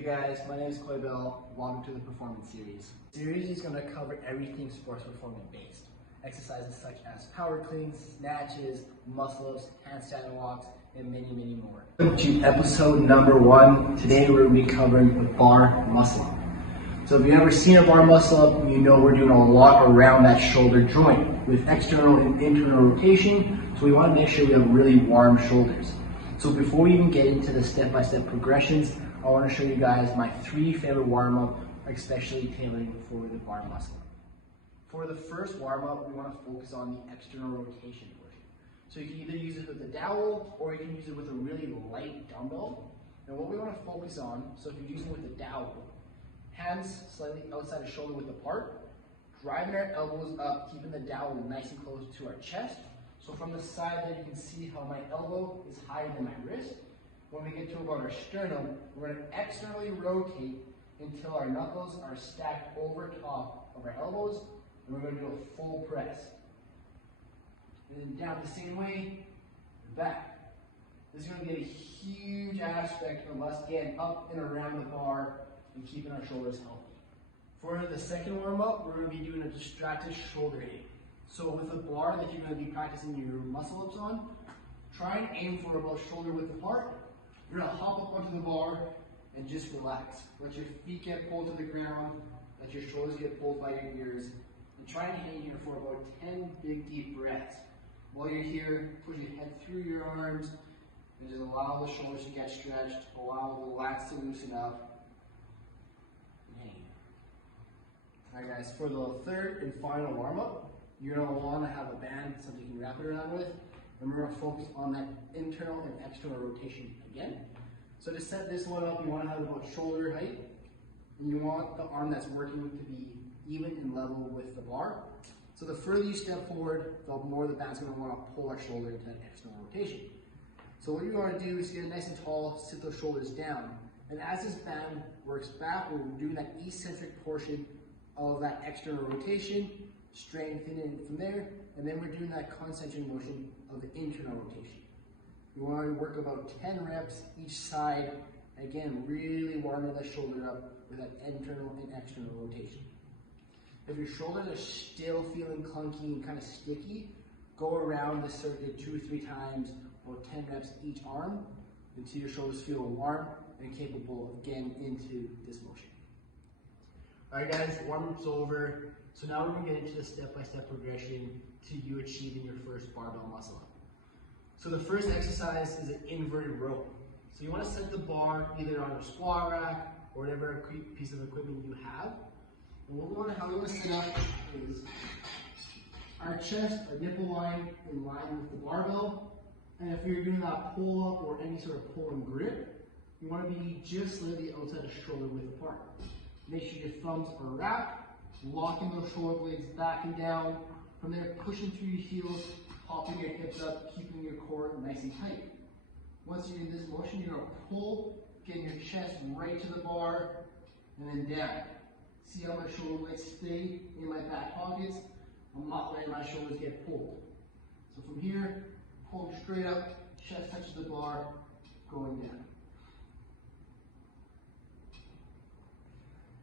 Hey guys, my name is Cauy. Welcome to the Performance Series. The series is going to cover everything sports performance based. Exercises such as power cleans, snatches, muscle-ups, handstand walks, and many, many more. Welcome to episode number 1. Today we're going to be covering the bar muscle-up. So if you've ever seen a bar muscle-up, you know we're doing a lot around that shoulder joint with external and internal rotation. So we want to make sure we have really warm shoulders. So before we even get into the step-by-step progressions, I want to show you guys my 3 favorite warm-up, especially tailoring for the bar muscle. For the first warm-up, we want to focus on the external rotation portion. So you can either use it with a dowel or you can use it with a really light dumbbell. And what we want to focus on, so if you're using it with a dowel, hands slightly outside the shoulder width apart, driving our elbows up, keeping the dowel nice and close to our chest. So from the side there, you can see how my elbow is higher than my wrist. When we get to about our sternum, we're going to externally rotate until our knuckles are stacked over top of our elbows, and we're going to do a full press. And then down the same way, back. This is going to be a huge aspect of us getting up and around the bar and keeping our shoulders healthy. For the second warm-up, we're going to be doing a distracted shoulder aim. So with a bar that you're going to be practicing your muscle-ups on, try and aim for about shoulder width apart. You're going to hop up onto the bar and just relax. Let your feet get pulled to the ground, let your shoulders get pulled by your ears, and try and hang here for about 10 big deep breaths. While you're here, push your head through your arms, and just allow the shoulders to get stretched, allow the lats to loosen up, and hang. Alright guys, for the third and final warm-up, you're going to want to have a band, something you can wrap it around with. And we're going to focus on that internal and external rotation again. So to set this one up, you want to have about shoulder height, and you want the arm that's working to be even and level with the bar. So the further you step forward, the more the band's going to want to pull our shoulder into that external rotation. So what you're going to do is get nice and tall, sit those shoulders down, and as this band works backward, we're doing that eccentric portion of that external rotation, strengthen it from there, and then we're doing that concentric motion of the internal rotation. We want to work about 10 reps each side. Again, really warming the shoulder up with that internal and external rotation. If your shoulders are still feeling clunky and kind of sticky, go around the circuit 2 or 3 times, about 10 reps each arm, until your shoulders feel warm and capable of getting into this motion. Alright guys, warm-up's over. So now we're going to get into the step-by-step progression to you achieving your first barbell muscle-up. So the first exercise is an inverted row. So you want to set the bar either on a squat rack or whatever piece of equipment you have. And how we want to set up is our chest, our nipple line in line with the barbell. And if you're doing that pull-up or any sort of pull and grip, you want to be just slightly outside the shoulder width apart. Make sure your thumbs are wrapped, locking those shoulder blades back and down. From there, pushing through your heels, popping your hips up, keeping your core nice and tight. Once you're in this motion, you're going to pull, getting your chest right to the bar, and then down. See how my shoulder blades stay in my back pockets? I'm not letting my shoulders get pulled. So from here, pull straight up, chest touches the bar, going down.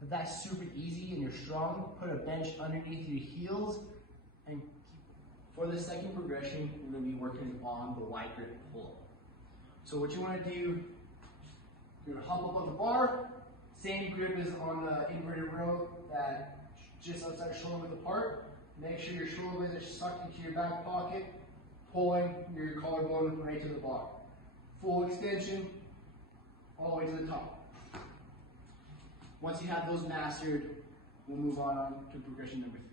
If that's super easy and you're strong, put a bench underneath your heels. And for the second progression, we're going to be working on the wide grip pull. So what you want to do, you're going to hop up on the bar, same grip as on the inverted row, that just outside shoulder width apart. Make sure your shoulder blades are sucked into your back pocket, pulling your collarbone right to the bar. Full extension, all the way to the top. Once you have those mastered, we'll move on to progression number 3.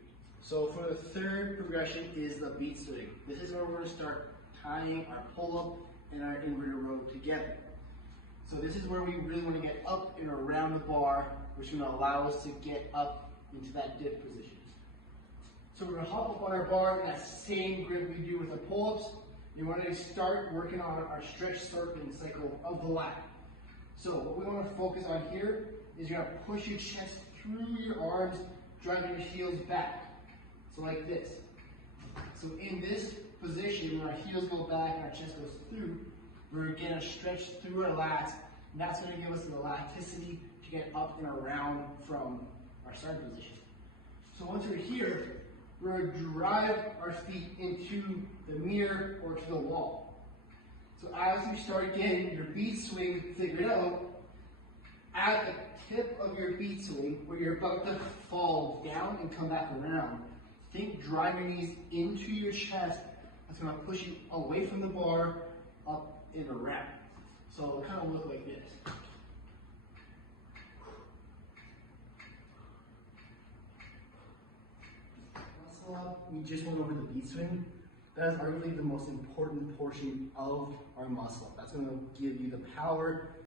So for the third progression is the beat swing. This is where we're going to start tying our pull-up and our inverted row together. So this is where we really want to get up and around the bar, which is going to allow us to get up into that dip position. So we're going to hop up on our bar in that same grip we do with the pull-ups. You want to start working on our stretch serpent cycle of the lat. So what we want to focus on here is you're going to push your chest through your arms, driving your heels back. So like this. So in this position, when our heels go back and our chest goes through, we're going to stretch through our lats, and that's going to give us the elasticity get up and around from our starting position. So once we're here, we're going to drive our feet into the mirror or to the wall. So as you start getting your beat swing figured out, at the tip of your beat swing, where you're about to fall down and come back around, think drive your knees into your chest. That's going to push you away from the bar, up and around. So it'll kind of look like this. Muscle up. We just went over the beat swing. That is arguably the most important portion of our muscle. That's going to give you the power